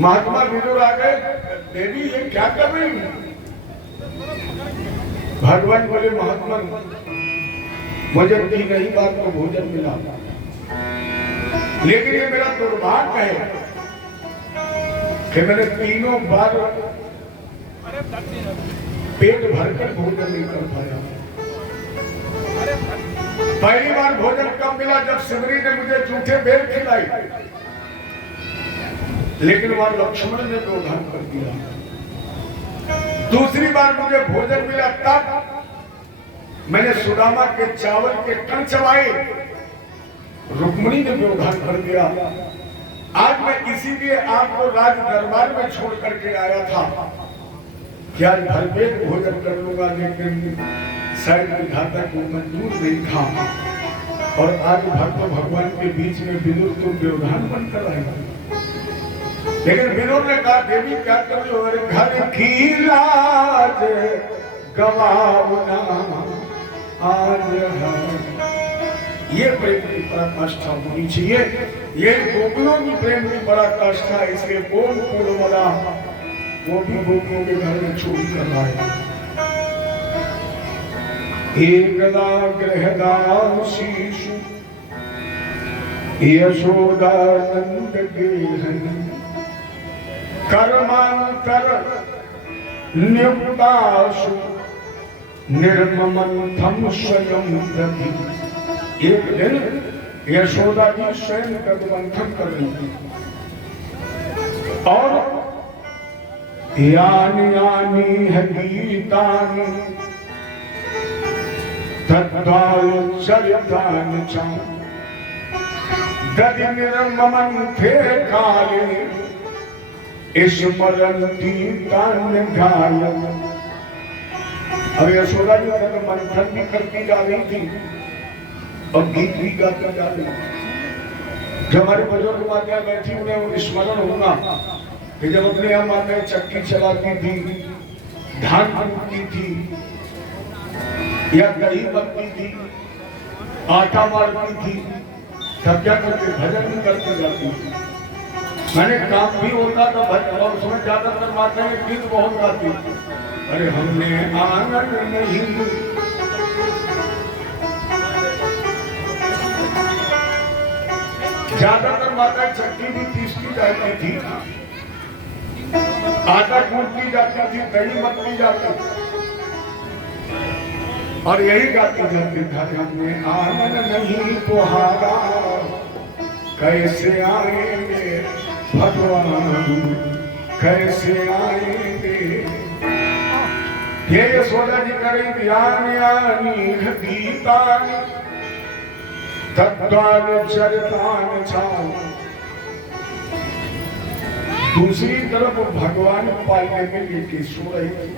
महात्मा विदुर आ गए, देवी ये क्या कर रही है? भगवान बोले महात्मा मुझे 3 ही बार को भोजन मिला, लेकिन ये मेरा दुर्भाग्य है कि मैंने 3 बार पेट भरकर भोजन नहीं कर पाया। पहली बार भोजन कब मिला? जब सिमरी ने मुझे जूठे बेर खिलाई, लेकिन वहां लक्ष्मण ने व्यवधान कर दिया। दूसरी बार मुझे भोजन मिला तब मैंने सुदामा के चावल के कण चबाए, रुक्मिणी ने व्यवधान कर दिया। आज मैं इसीलिए आपको राज दरबार में छोड़ करके आया था कि आज भरपेट भोजन कर लूंगा, लेकिन शायद विधाता को मंजूर नहीं था और आज भक्त भगवान के बीच में विदुर को व्यवधान बनकर रहेगा। लेकिन विदुर ने कहा देवी क्या कर रही हो? घर की लाज गवाना आज है। ये प्रेम की पराकाष्ठा होनी चाहिए, ये गोपियों की प्रेम की पराकाष्ठा है। इसलिए कौन कौन वाला वो भी गोपियों के घर में चोरी कर रहा है। एकदा गृहदासीषु यशोदानंद गेहन कर्मांतर नियुक्तासु निर्ममंथम स्वयं दधि। एक दिन यशोदा जी स्वयं कर्मंथन कर रही थी और यानी यानी है गीतानि तद्वाल चरितान चां दधि निर्ममंथे काले स्मरन्ति तान गायन। अब यशोदा जी तो मंथन भी करती जा रही थी और गीत भी गाती जा रही थी। जब हमारे बुजुर्ग माताएं बैठी उन्हें स्मरण होगा कि जब अपने यहाँ माताएं चक्की चलाती थी, धान कूटती थी या दही बनती थी, आटा मारती थी, तब क्या करते? भजन भी करते जाती थी। मैंने काम भी होता था भजन, और उसमें ज्यादातर माताएं गीत बहुत गाती थी। अरे हमने आंगन नहीं, ज्यादातर माताएं चक्की भी पीसती जाती थी, आटा कूटती जाती थी, दही मथती जाती थी और यही गाती जाती थी। हमने आंगन नहीं पुहारा, कैसे आएंगे भगवान, कैसे आएंगे। ये यशोदा जी करें ध्यान यानी गीतानि तद्वाल चरितान छाओ। दूसरी तरफ भगवान पालने में लेके सो रही थी,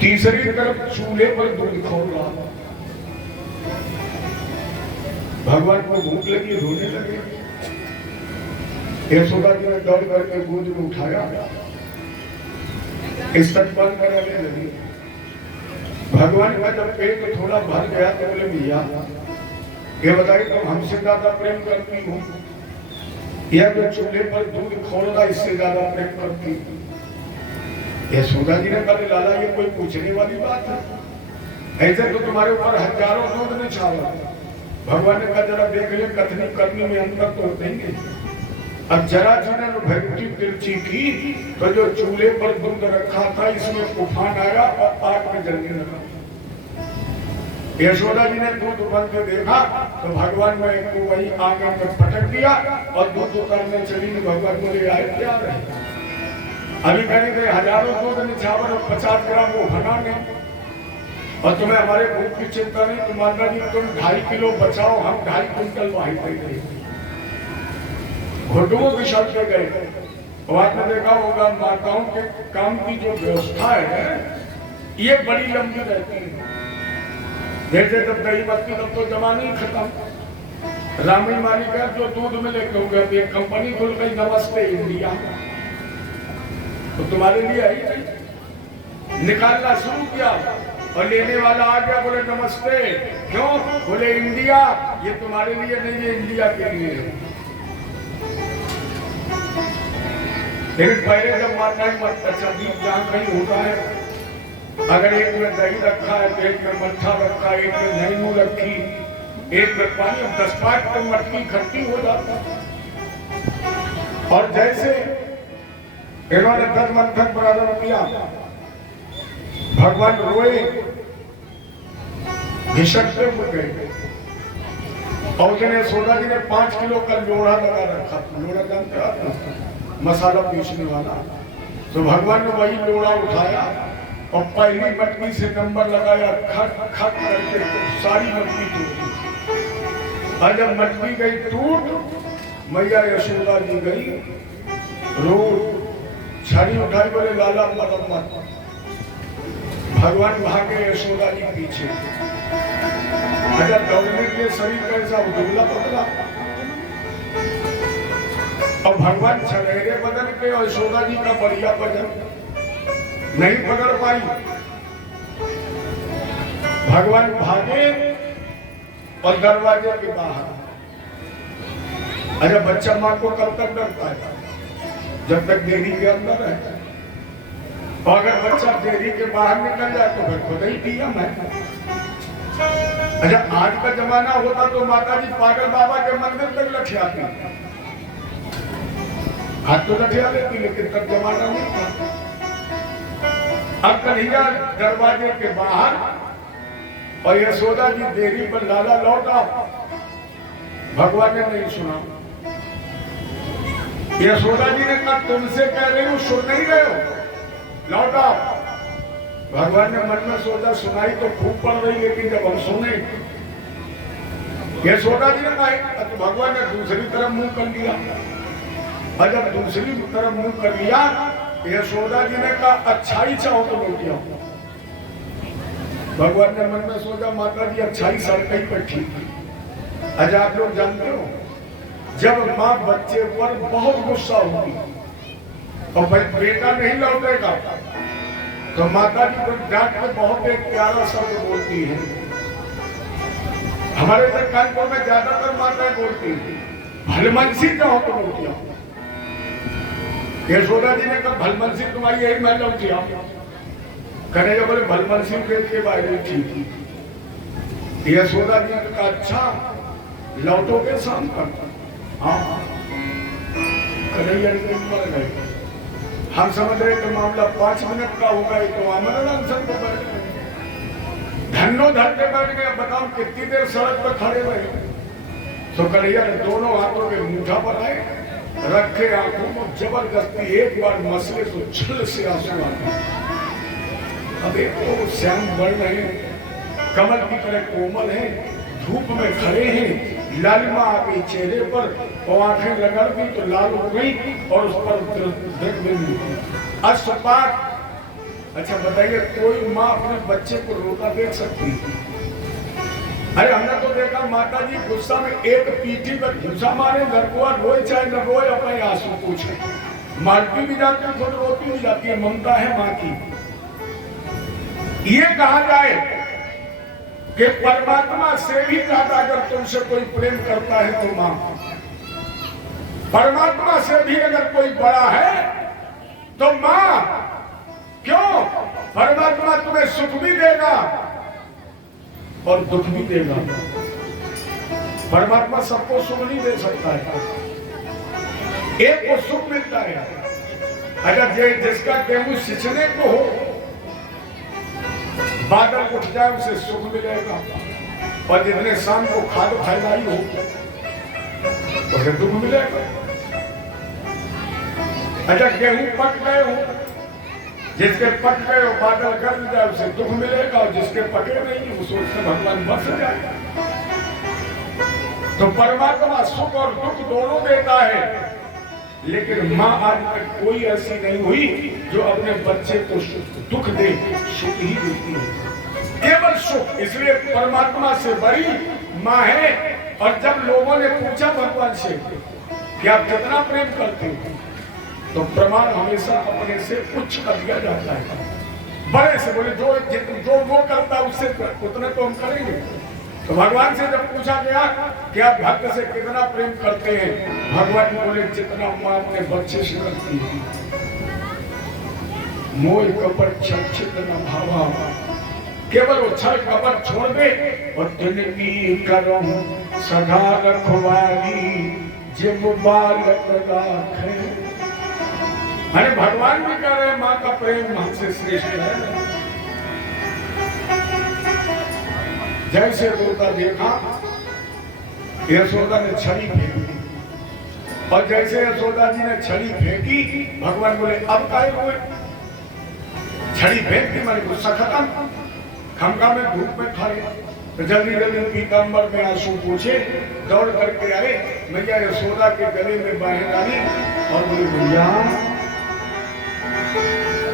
तीसरी तरफ चूल्हे पर दूध खोल रहा था। भगवान को भूख लगी, रोने लगे। यशोदा जी ने दौड़ करके गोद में उठाया, स्तनपान कराने लगी। भगवान का जब पेट थोड़ा भर गया तो बोले भैया ये बताइए तुम हमसे ज्यादा प्रेम करती हो या जो चूल्हे पर दूध खोलना इससे ज्यादा प्रेम करती हो? यशोदा जी ने कहा लाला ये कोई पूछने वाली बात है? ऐसे तो तुम्हारे ऊपर हजारों दूध ने छावा। भगवान ने कहा जरा देख ले, कथनी करनी में अंतर तो होते ही नहीं। अब जरा जी ने भक्ति तिरछी की तो जो चूल्हे पर दूध रखा था इसमें तूफान आया और आग में जलने लगा। यशोदा जी ने दूध उबलते देखा तो भगवान ने को वही आंगन में पटक दिया और दूध उतारने चली। भगवान बोले आए क्या रहे, अभी कहने थे हजारों दूध निछावर और 50 ग्राम वो बना नहीं, और तुम्हें हमारे भूख की चिंता नहीं। तो माता जी तुम 2.5 किलो बचाओ, हम 2.5 क्विंटल वाही गए, घुटुओं की शर्त पे गए। और आपने देखा होगा माताओं के काम की जो व्यवस्था है ये बड़ी लंबी रहती है। जैसे जब दही बत्ती तब तो जमा नहीं खत्म। रामी मालिका जो दूध में लेके हो गया, एक कंपनी खुल गई नमस्ते इंडिया, तो तुम्हारे लिए आई नहीं, निकालना शुरू किया और लेने वाला आ गया, बोले नमस्ते, क्यों? बोले इंडिया, ये तुम्हारे लिए नहीं, ये इंडिया के लिए है। लेकिन पहले जब माता ही मत अच्छा दीप जहां कहीं होता है, अगर एक में दही रखा है तो एक में मट्ठा रखा है, एक में नींबू रखी, एक में पानी, 10-5 तो मटकी खट्टी हो जाता। और जैसे इन्होंने 10 मंथन प्रारंभ किया, भगवान रोए, घिसकते हुए गए। और उन्हें यशोदा जी ने 5 किलो का लोढ़ा लगा रखा, लोढ़ा जानते हो मसाला पीसने वाला, तो भगवान ने वही लोढ़ा उठाया और पहली मटकी से नंबर लगाया, खट खट करके सारी मटकी टूट। और जब मटकी गई टूट, मैया यशोदा जी गई रो, छड़ी उठाई, बोले लाला मत। भगवान भागे यशोदा जी पीछे। अगर दौड़ने के शरीर कैसा दुबला पतला, और भगवान छलेरे बदन के और यशोदा जी का बढ़िया वजन नहीं पकड़ पाई। भगवान भागे और दरवाजे के बाहर। अरे बच्चा मां को कब तक डरता है? जब तक डेयरी के अंदर है। और अगर बच्चा डेयरी के बाहर निकल जाए तो फिर खुद ही पिया मैं। अच्छा, आज का जमाना होता तो माता जी पागल बाबा के मंदिर तक लठियाती, हाथ तो लठिया लेती, लेकिन तब जमाना नहीं था। अब कन्हैया दरवाजे के बाहर और यशोदा जी देरी पर, लाला लौटा। भगवान ने नहीं सुना। यशोदा जी ने कहा तुमसे कह रही हूं, सुन नहीं रहे हो, लौटा। भगवान ने मन में सोचा सुनाई तो खूब पड़ रही, लेकिन जब हम सुने, यशोदा जी ने कहा, तो भगवान ने दूसरी तरफ मुंह कर लिया। और जब दूसरी तरफ मुंह कर लिया, यशोदा जी ने कहा अच्छाई चाहो तो रोटियां। भगवान ने मन में सोचा माता जी अच्छाई सरकई पर ठीक। अच्छा, आप लोग जानते हो जब माँ बच्चे पर बहुत गुस्सा होती और बेटा नहीं लौटेगा तो माता जी को डांट के बहुत एक प्यारा शब्द बोलती है। हमारे इधर कानपुर में ज्यादातर माताएं बोलती है भलमनसी चाहो तो रोटियां। यशोदा जी ने कहा भलमनसी तुम्हारी यही मैं लौटिया। कन्हैया बोले भलमनसी के बारे ठीक। यशोदा जी ने कहा अच्छा लौटोगे शाम तक? हाँ। कन्हैया मर गए। हम समझ रहे थे मामला 5 मिनट का होगा, तो आमरण अनशन को बैठ गए, धन्नो धर के बैठ गए। बताओ कितनी देर सड़क पर खड़े रहे। तो कन्हैया ने दोनों हाथों के मुठा बनाए, रखे आंखों को जबरदस्ती एक बार मसले तो छल से आंसू आते। अब एक तो श्याम वर्ण है, कमल की तरह कोमल है, धूप में खड़े हैं, लालिमा आ गई चेहरे पर और आंखें रगड़ दी तो लाल हो गई और उस पर अश्रुपात। अच्छा बताइए कोई माँ अपने बच्चे को रोता देख सकती है? अरे हमने तो देखा माता जी गुस्सा में एक पीठी पर घुसा मारे, लड़कुआ रोए चाहे न रोए, अपने आंसू पूछे, मारती भी जाती है, खुद रोती भी जाती है। ममता है माँ की। ये कहा जाए कि परमात्मा से भी ज्यादा अगर तुमसे कोई प्रेम करता है तो मां, परमात्मा से भी अगर कोई बड़ा है तो मां। क्यों? परमात्मा तुम्हें सुख भी देगा और दुख भी देगा। परमात्मा सबको सुख नहीं दे सकता है, एक को सुख मिलता है। अगर जिसका गेहूं सिंचने को हो बादल उठ जाए उसे सुख मिलेगा, और जितने शाम को खाद फैलाई हो उसे दुख मिलेगा। अच्छा गेहूं पक गए हो, जिसके पक गए हो बादल गर्म जाए उसे दुख मिलेगा, और जिसके पके नहीं उस उससे भगवान बस जाएगा। तो परमात्मा सुख और दुख दोनों देता है, लेकिन माँ आज तक कोई ऐसी नहीं हुई जो अपने बच्चे को दुख दे, सुख ही देती है, केवल सुख। इसलिए परमात्मा से बड़ी माँ है। और जब लोगों ने पूछा भगवान से कि आप कितना प्रेम करते हो, तो प्रमाण हमेशा अपने से उच्च कर दिया जाता है, बड़े से बोले जो वो करता है उससे उतना तो हम करेंगे। तो भगवान से जब पूछा गया कि आप भक्त से कितना प्रेम करते हैं, भगवान बोले जितना माँ अपने बच्चे से करती है। मोह कपट छक्षित न भावा, केवल वो छल कपट छोड़ दे और जिंदगी करो सदा रखवाली जिम बालक राखे। अरे भगवान भी कह रहे माँ का प्रेम हमसे श्रेष्ठ है। जैसे रोता देखा यशोदा ने छड़ी फेंकी, और जैसे यशोदा जी ने छड़ी फेंकी भगवान बोले अब काय हुए, छड़ी फेंक दी मैंने गुस्सा खत्म। खमका में धूप में खड़े तो जल्दी जल्दी पीताम्बर में आंसू पूछे, दौड़ करके आए, मैया यशोदा के गले में बाहें डाली और बोले भैया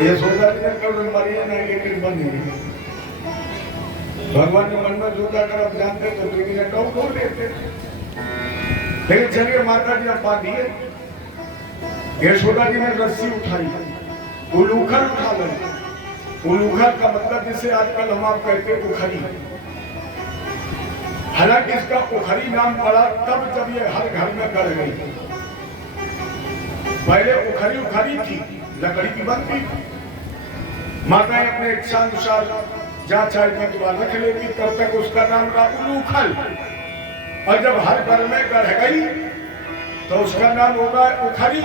यशोदा जी ने कल मरिए नहीं लेकिन बंद नहीं। भगवान ने मन में जोड़ा कर अब जानते तो 2 मिनट और बोल लेते, लेकिन चलिए माता जी अब बांधिए। यशोदा जी ने रस्सी उठाई, उलूखल उठा लिया। उलूखल का मतलब जिसे आजकल हम आप कहते हैं उखरी। हालांकि इसका उखरी नाम पड़ा तब जब ये हर घर में गड़ गई। पहले उखरी उखरी थी, लकड़ी की बनती। माताएं अपने इच्छानुसार जहाँ चाहे की बात रख लेती, तब तक उसका नाम रहा उलूखल। और जब हर घर में गढ़ गई तो उसका नाम होगा उखरी।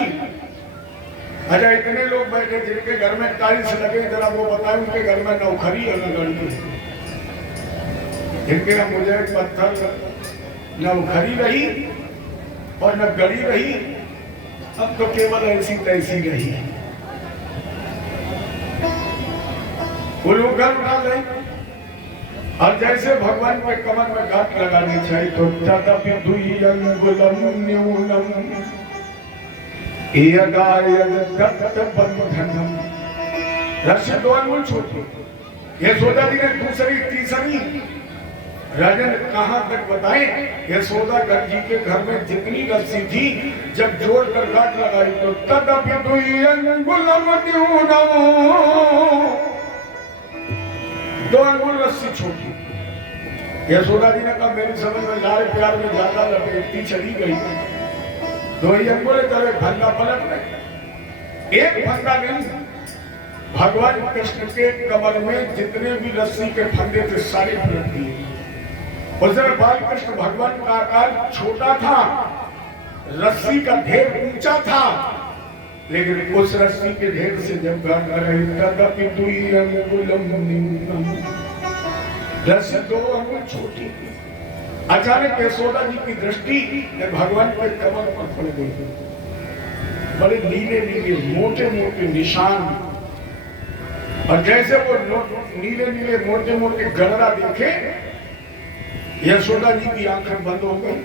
अच्छा इतने लोग बैठे जिनके घर में टाइल्स लगे, जरा वो बताएं उनके घर में न उखरी है न गढ़ी है। जिनके मुझे पत्थर न उखरी रही और न गढ़ी रही, अब तो केवल ऐसी तैसी रही। उलूखल उठा ले, और जैसे भगवान के कमर में गांठ लगानी चाहिए तो तदपि दुई अंगुलम न्यूनम यदायदत्त बंधनम, रस्सी 2 अंगुल छोटी। यशोदा जी ने दूसरी तीसरी राजन कहां तक बताए, यशोदा जी के घर में जितनी रस्सी थी जब जोड़ कर गांठ लगाई तो तदपि दुई अंगुलम न्यूनम, 2 अंगुल रस्सी छोटी। यशोदा जी ने कहा मेरी समझ में लाल प्यार में ज्यादा लपेटती चली गई, 2 ही अंगुल चले फंदा पलट में। एक फंदा नहीं, भगवान कृष्ण के कमर में जितने भी रस्सी के फंदे थे सारे पलट दिए। उसमें बाल कृष्ण भगवान का आकार छोटा था, रस्सी का ढेर ऊंचा था, लेकिन उस रस्सी के ढेर से जब गाना रही तदपि दुई अंगुलम न्यूनम, रस्सी 2 अंगुल छोटी। अचानक यशोदा जी की दृष्टि भगवान के कमर पर पड़ गई। बड़े नीले नीले मोटे मोटे निशान, और जैसे वो नीले नीले मोटे मोटे गहरा देखे यशोदा जी की आंखें बंद हो गई,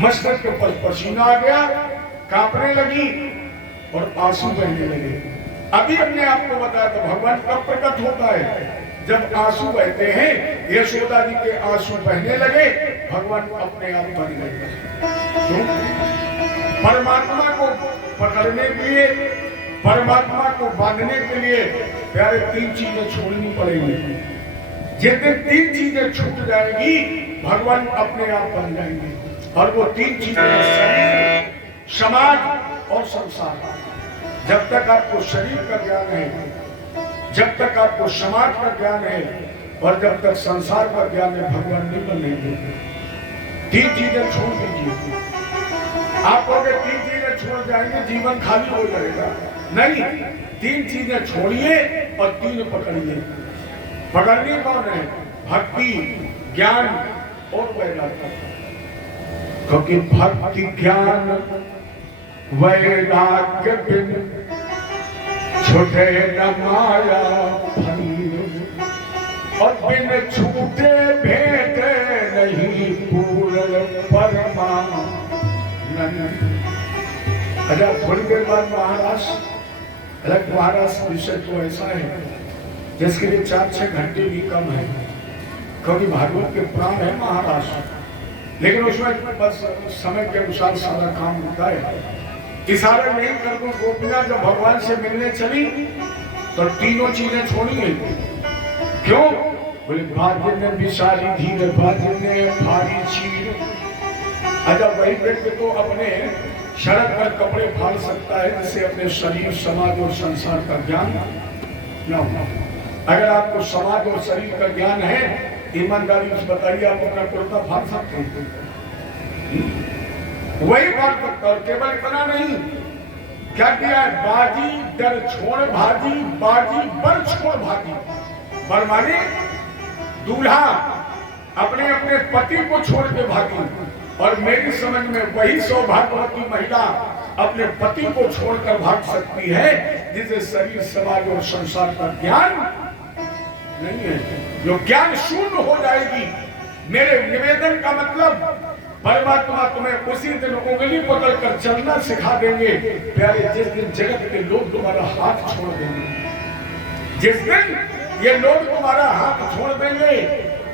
मस्तक पर पसीना आ गया, कांपने लगी और आंसू बहने लगे। अभी अपने आप को बताया तो भगवान कब प्रकट होता है, जब आंसू बहते हैं। यशोदा जी के आंसू बहने लगे, भगवान अपने आप बन गए। क्यों? परमात्मा को पकड़ने के लिए, परमात्मा को बांधने के लिए प्यारे 3 चीजें छोड़नी पड़ेंगी। जिस दिन 3 चीजें छूट जाएंगी भगवान अपने आप बन जाएंगे, और वो 3 चीजें शरीर, समाज और संसार। जब तक आपको शरीर का ज्ञान है, जब तक आपको समाज का ज्ञान है, और जब तक संसार का ज्ञान है, भगवान नहीं बनेंगे। 3 चीजें छोड़ दीजिए। आप अगर 3 चीजें छोड़ जाएंगे जीवन खाली हो जाएगा। नहीं, 3 चीजें छोड़िए और 3 पकड़िए। पकड़नी कौन है? भक्ति, ज्ञान और वैराग्य। क्योंकि भक्ति, ज्ञान, वैराग्य बिन छूटे न माया फल, और बिन छूटे भेटे नहीं पूर्ण परमानंद। अच्छा, थोड़ी देर बाद महाराज विषय तो ऐसा है जिसके लिए 4-6 घंटे भी कम है, क्योंकि भागवत के प्राण है महाराष्ट्र, लेकिन उसमें बस समय के अनुसार सारा काम होता है। इशारा नहीं कर दूं, गोपियां जब भगवान से मिलने चली तो तीनों चीजें छोड़ी गई। क्यों? बोले भाग्य ने विशाली धीरे, भाग्य ने फाड़ी चीर। अच्छा, वही व्यक्ति तो अपने सड़क पर कपड़े फाड़ सकता है जिससे अपने शरीर, समाज और संसार का ज्ञान न हो। अगर आपको समाज और शरीर का ज्ञान है, ईमानदारी से बताइए, आप अपना कुर्ता फाड़ सकते हैं? वही फाड़ सकता। और केवल इतना नहीं, क्या किया है? बाजी डर छोड़ भाजी, बाजी बर छोड़ भाजी। बर माने दूल्हा अपने अपने पति को छोड़ के भागी, और मेरी समझ में वही सौभाग्यवती महिला अपने पति को छोड़कर भाग सकती है जिसे शरीर, समाज और संसार का ज्ञान नहीं है, जो ज्ञान शून्य हो जाएगी। मेरे निवेदन का मतलब, परमात्मा तुम्हें उसी दिन उंगली पकड़कर चलना सिखा देंगे प्यारे, जिस दिन जगत के लोग तुम्हारा हाथ छोड़ देंगे। जिस दिन ये लोग तुम्हारा हाथ छोड़ देंगे,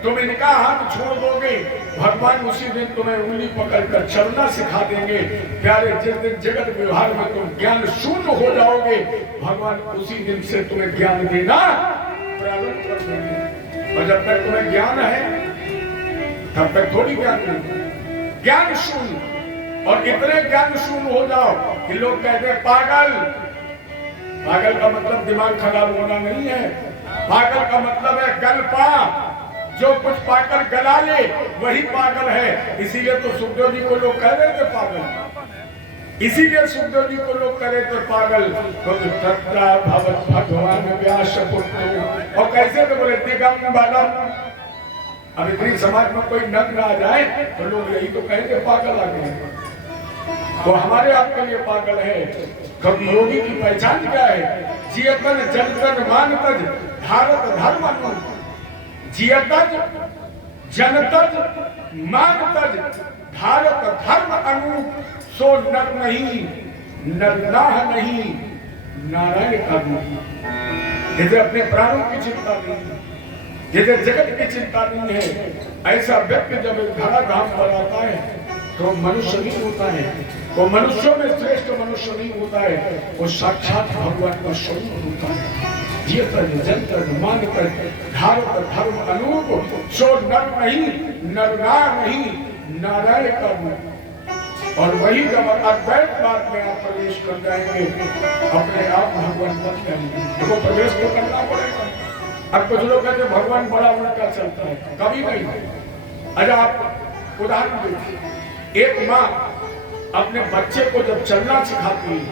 तुम इनका हाथ छोड़ दोगे, भगवान उसी दिन तुम्हें उंगली पकड़कर चलना सिखा देंगे प्यारे। जिस दिन जगत व्यवहार में तुम ज्ञान शून्य हो जाओगे, भगवान उसी दिन से तुम्हें ज्ञान देना प्रारंभ कर देंगे। और जब तक तुम्हें ज्ञान है तब तक थोड़ी ज्ञान नहीं। ज्ञान शून्य, और इतने ज्ञान शून्य हो जाओ कि लोग कहते हैं पागल। पागल का मतलब दिमाग खराब होना नहीं है, पागल का मतलब है गलपा। जो कुछ पाकर गला ले वही पागल है। इसीलिए तो सुखदेव जी को लोग कह रहे थे पागल, इसीलिए सुखदेव जी को लोग कह रहे थे पागल। भगवान व्यास पुत्र, और कैसे तो बोले दिगंबरम। अब इतनी समाज में कोई नग्न आ जाए तो लोग यही तो कहेंगे पागल आ गए। वो हमारे आपके लिए पागल है। क्योंकि योगी की पहचान क्या है? जियतन जनतन मानतज भारत धर्म अनु। जियतज जनतज मानतज भारत धर्म अनु। सो नर नहीं, नरनाह नहीं, नारायण का रूप। जैसे अपने प्राणों की चिंता नहीं, जैसे जगत की चिंता नहीं है, ऐसा व्यक्ति जब धरा धाम पर आता है तो मनुष्य नहीं होता है। वो मनुष्यों में श्रेष्ठ मनुष्य नहीं होता है, वो साक्षात भगवान का स्वरूप होता है। जियतन जनतन मानतन भारत धर्म अनूप। सो नर नहीं, नरनार नहीं, नारायण का रूप। और वही जब अद्वैत बात में आप प्रवेश कर जाएंगे, अपने आप भगवान बन जाएंगे। देखो, प्रवेश तो करना पड़ेगा। अब कुछ लोग कहते भगवान बड़ा उल्टा चलता है, कभी नहीं। अच्छा, आप उदाहरण देखिए, एक माँ अपने बच्चे को जब चलना सिखाती है,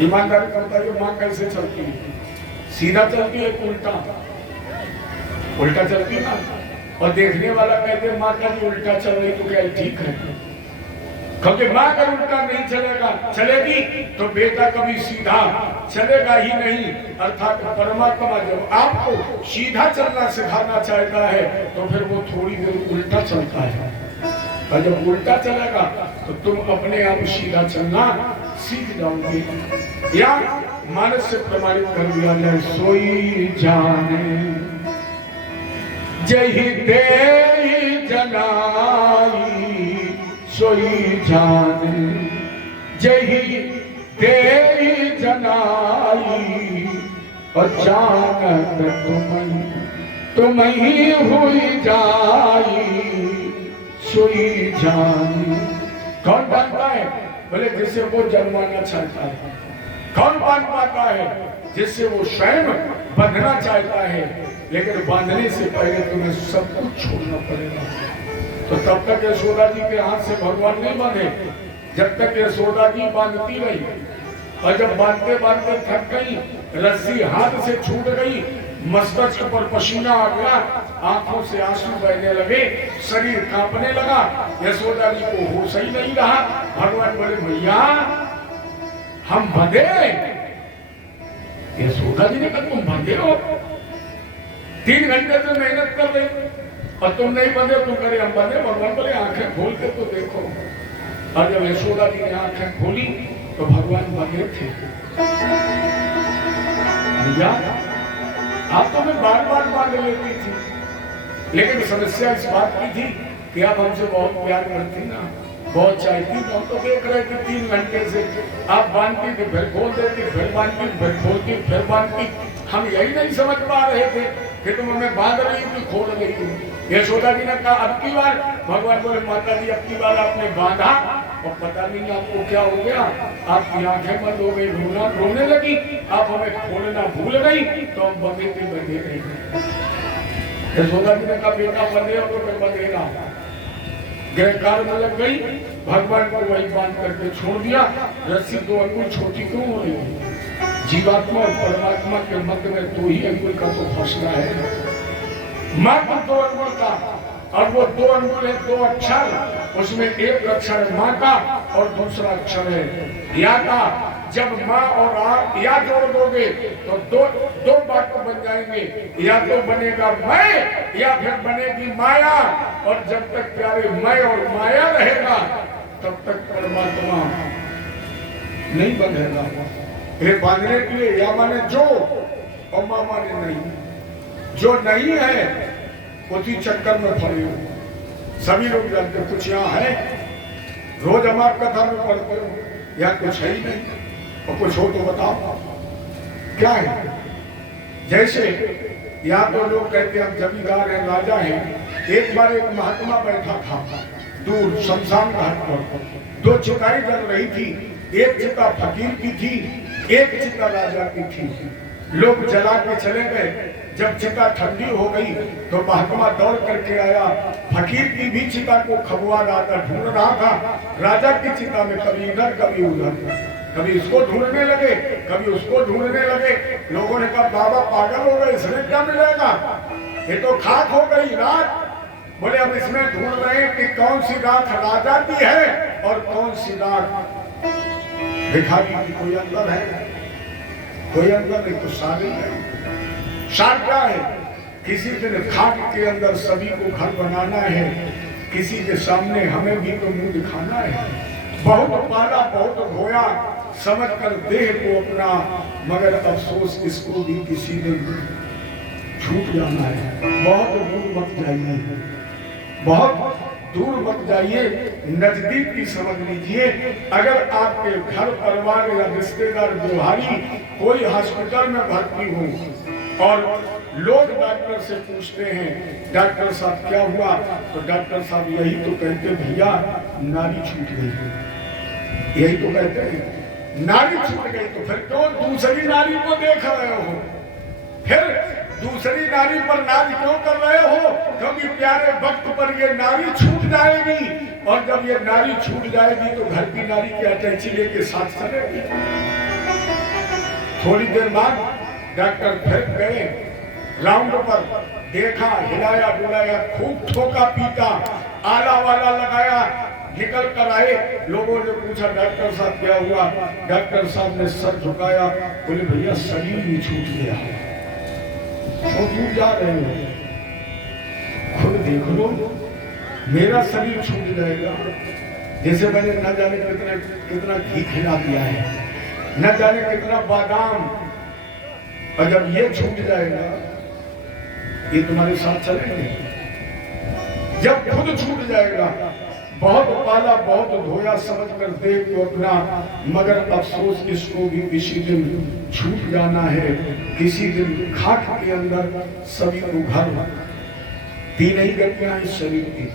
ईमानदारी करता है, माँ कैसे चलती है? सीधा चलती है, उल्टा उल्टा चलती है ना। और देखने वाला कहते हैं माँ का भी उल्टा चल रही तो क्या ठीक है? क्योंकि माँ का उल्टा नहीं चलेगी तो बेटा कभी सीधा चलेगा ही नहीं। अर्थात परमात्मा जब आपको सीधा चलना सिखाना चाहता है तो फिर वो थोड़ी देर उल्टा चलता है, और जब उल्टा चलेगा तो तुम अपने आप सीधा चलना सीख जाओगे। या मानस से प्रमाणित कर दिया जाए, सोई जाने जही दे जनाई, सोई जाने जही दे जनाई, और जानत तुम ही हुई जाई, सोई जानी। कौन जानता है? बोले जिससे वो जन्माना चाहता है। कौन बांध पाता है? जिससे वो स्वयं बंधना चाहता है, लेकिन बांधने से पहले तुम्हें सब कुछ छोड़ना पड़ेगा। तो तब तक यशोदा जी के हाथ से भगवान नहीं बांधे, जब तक यशोदा जी बांधती रही। और जब बांधते बांधते थक गई, रस्सी हाथ से छूट गई, मस्तक पर पसीना आ गया, आंखों से आंसू बहने लगे, शरीर कांपने लगा। यशोदा जी को होश ही नहीं रहा। भगवान बोले भैया हम बंधे। यशोदा जी ने कहा तुम बंधे हो, 3 घंटे से मेहनत कर रही और तुम नहीं बंधे, तुम करे हम बंधे। भगवान बोले आंखें खोल के तो देखो। और जब यशोदा जी ने आंखें खोली तो भगवान बंधे थे। भैया आप तो मैं बार बार बांध लेती थी, लेकिन समस्या इस बात की थी कि आप हमसे बहुत प्यार करती ना, बहुत चाहती। हम तो देख रहे थे 3 घंटे से आप बांधती थी, फिर खोल देती, फिर बांधती, फिर खोलती, फिर बांधती। हम यही नहीं समझ पा रहे थे कि तुम हमें बांध रही थी, खोल रही थी। यशोदा जी ने कहा अब की बार। भगवान बोले माता जी अब की बार आपने बांधा और पता नहीं आपको क्या हो गया, आपकी आंखें बंद हो गई, रोने लगी, आप हमें खोलना भूल गई, तो हम बंधे थे बंधे नहीं। यशोदा जी ने कहा बेटा बंधे हो तो मैं बंधेगा। गिरफ्तार में लग गई, भगवान को वही बांध करके छोड़ दिया। रस्सी 2 अंगुल छोटी क्यों हो रही है? जीवात्मा और परमात्मा के मध्य में 2 ही अंगुल का तो फैसला है, मात्र 2 अंगुल का। और वो 2 अंगुल है 2 अक्षर, उसमें एक अक्षर माँ का और दूसरा अक्षर है या का। जब माँ और आ या जोड़ दोगे तो दो बात बन जाएंगे, या तो बनेगा मैं या फिर बनेगी माया। और जब तक प्यारे मैं और माया रहेगा तब तक परमात्मा नहीं बनेगा। ये बांधने के लिए या माने जो और माँ माने नहीं, जो नहीं है उसी चक्कर में पड़े हो। सभी लोग जानते, कुछ यहाँ है रोज हमार कथा में पढ़ते हो, या कुछ है ही नहीं, और कुछ हो तो बताओ क्या है। जैसे यहाँ तो लोग कहते हैं हम जमींदार हैं, राजा हैं। एक बार एक महात्मा बैठा था दूर शमशान घाट पर, 2 चिताएं जल रही थी, एक चिता फकीर की थी, एक चिता राजा की थी। लोग जला के चले गए। जब चिता ठंडी हो गई तो महात्मा दौड़ करके आया, फकीर की भी चिता को खबुआ रहा था, ढूंढ रहा था। राजा की चिता में कभी इधर कभी उधर, कभी इसको ढूंढने लगे, कभी उसको ढूंढने लगे। लोगों ने कहा बाबा पागल हो गए, इसमें क्या मिलेगा, ये तो खाक हो गई रात। बोले अब इसमें ढूंढ रहे हैं कि कौन सी राख राजा की है और कौन सी राख भिखारी की। कोई अंतर है? कोई अंतर नहीं, तो सारी है। सार क्या है? किसी दिन खाक के अंदर सभी को घर बनाना है, किसी के सामने हमें भी तो मुंह दिखाना है। बहुत पाला बहुत धोया समझ कर देह को अपना, मगर अफसोस इसको भी किसी दिन छूट जाना है। बहुत दूर मत जाइए, बहुत दूर मत जाइए, नजदीक की समझ लीजिए। अगर आपके घर परिवार या रिश्तेदार व्यवहारी कोई हॉस्पिटल में भर्ती हो और लोग डॉक्टर से पूछते हैं डॉक्टर साहब क्या हुआ, तो डॉक्टर साहब यही तो कहते भैया नारी छूट गई, यही तो कहते हैं नारी छूट गई। तो फिर क्यों दूसरी नारी को देख रहे हो? फिर दूसरी नारी पर नाज क्यों कर रहे हो? क्योंकि प्यारे वक्त पर ये नारी छूट जाएगी, और जब ये नारी छूट जाएगी तो घर की नारी की अटैची लेके साथ चलेगी। थोड़ी देर बाद डॉक्टर फिर गए राउंड पर, देखा, हिलाया डुलाया, खूब ठोका पीटा, आला वाला लगाया, निकल कर आए। लोगों ने पूछा डॉक्टर साहब क्या हुआ? डॉक्टर साहब ने सर झुकाया, बोले भैया शरीर भी छूट गया। तो दूर जा रहे हो, खुद देख लो, मेरा शरीर छूट जाएगा। जैसे मैंने न जाने कितना घी खिला दिया है, न जाने कितना बादाम, और जब ये छूट जाएगा ये तुम्हारे साथ चलेंगे। जब खुद छूट जाएगा, बहुत पाला बहुत धोया समझ कर दे को अपना, मगर अफसोस इसको भी किसी दिन छूट जाना है। किसी दिन खाक के अंदर सभी को घर 3 ही गतियां इस शरीर की,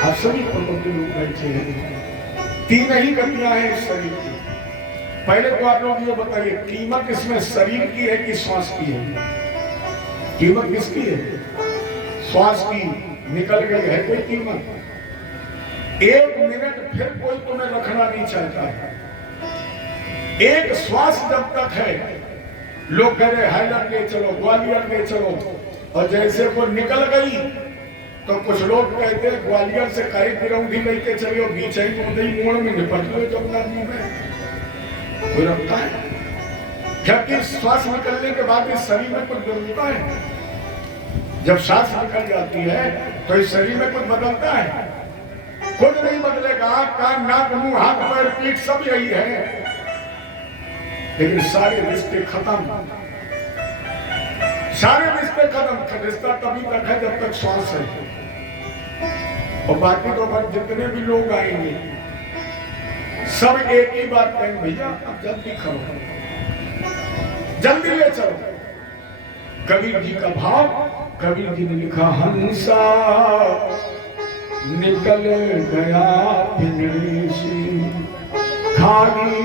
आप सभी प्रकृति लोग बैठे हैं, 3 ही गतियां हैं इस शरीर की। पहले तो आप लोग ये बताइए कीमत इसमें शरीर की है कि श्वास की है? कीमत किसकी है? श्वास की। निकल गई है कोई कीमत? 1 मिनट फिर कोई तुम्हें रखना नहीं चाहता है। एक श्वास जब तक है लोग कह रहे हैदर ले चलो, ग्वालियर ले चलो, और जैसे वो निकल गई तो कुछ लोग कहते हैं ग्वालियर से कई गिरौंडी लेके चलियो, बीच ही मोड़ में निपट लो जमुना जी में। कोई रखता है जबकि श्वास निकलने के बाद इस शरीर में कुछ बदलता है। जब सांस निकल जाती है तो इस शरीर में कुछ बदलता है? कुछ नहीं बदलेगा। आंख, कान, नाक, मुंह, हाथ, पैर, पीठ सब यही है, लेकिन सारे रिश्ते खत्म। सारे रिश्ते खत्म। रिश्ता तभी तक है जब तक श्वास है, और बाकी तो बस जितने भी लोग आएंगे सब एक ही बात कहेंगे, भैया अब जल्दी करो, जल्दी ले चलो। कबीर जी का भाव, कबीर जी ने लिखा, हंसा निकल गया पिंजरे से, खाली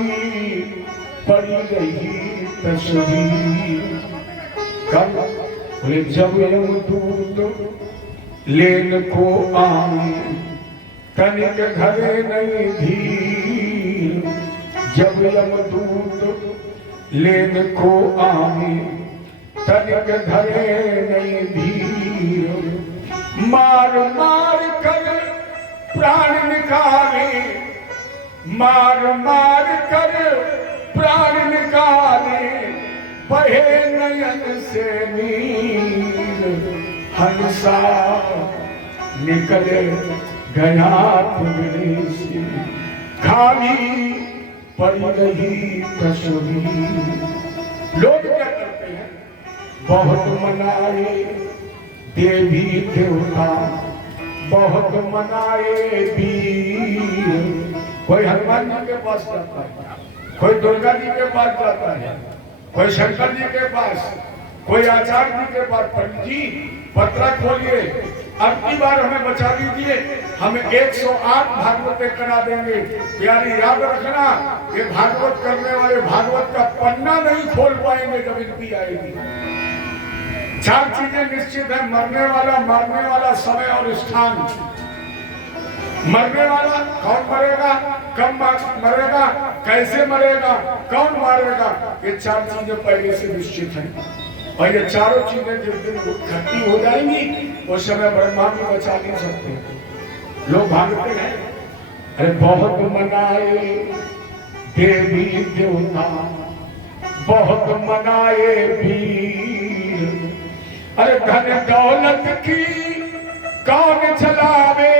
पड़ी रही तस्वीर। कब? बोले जब यमदूत लेन को आए, तनिक घरे नहीं धीर। जब यमदूत लेन को आए, तनिक घरे नहीं धीर। मार मार कर प्राण निकाले, मार मार कर प्राण निकाले, बहे नयन से नीर। हंसा निकल गया पिंजरे से, खाली पड़ी रही तस्वीर। लोग क्या करते हैं? बहुत मनाए देवी देवता, बहुत मनाए वीर। कोई हनुमान जी के पास जाता है, कोई दुर्गा जी के पास जाता है, कोई शंकर जी के पास, कोई आचार्य जी के पास। पंडित जी पत्रा खोलिए, अब की बार हमें बचा दीजिए, हमें 108 भागवतें करा देंगे। प्यारी याद रखना, ये भागवत करने वाले भागवत का पन्ना नहीं खोल पाएंगे जब इनकी आएगी। 4 चीजें निश्चित है, मरने वाला, मारने वाला, समय और स्थान। मरने वाला कौन मरेगा, कब मरेगा, कैसे मरेगा, कौन मारेगा, ये 4 चीजें पहले से निश्चित हैं। और ये चारों चीजें जिस दिन इकट्ठी हो जाएंगी उस समय ब्रह्मा भी बचा नहीं सकते। लोग भागते हैं, अरे बहुत मनाए देवी देवता, बहुत मनाए वीर। अरे धन दौलत की कौन चलावे,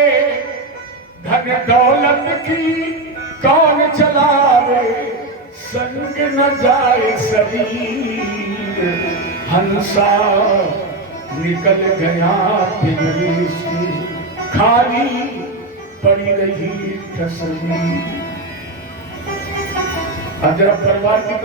धन दौलत की कौन चलावे, संग न जाए शरीर। हंसा निकल गया पिंजरे से, खाली पड़ी रही तस्वीर। अब जरा परिवार की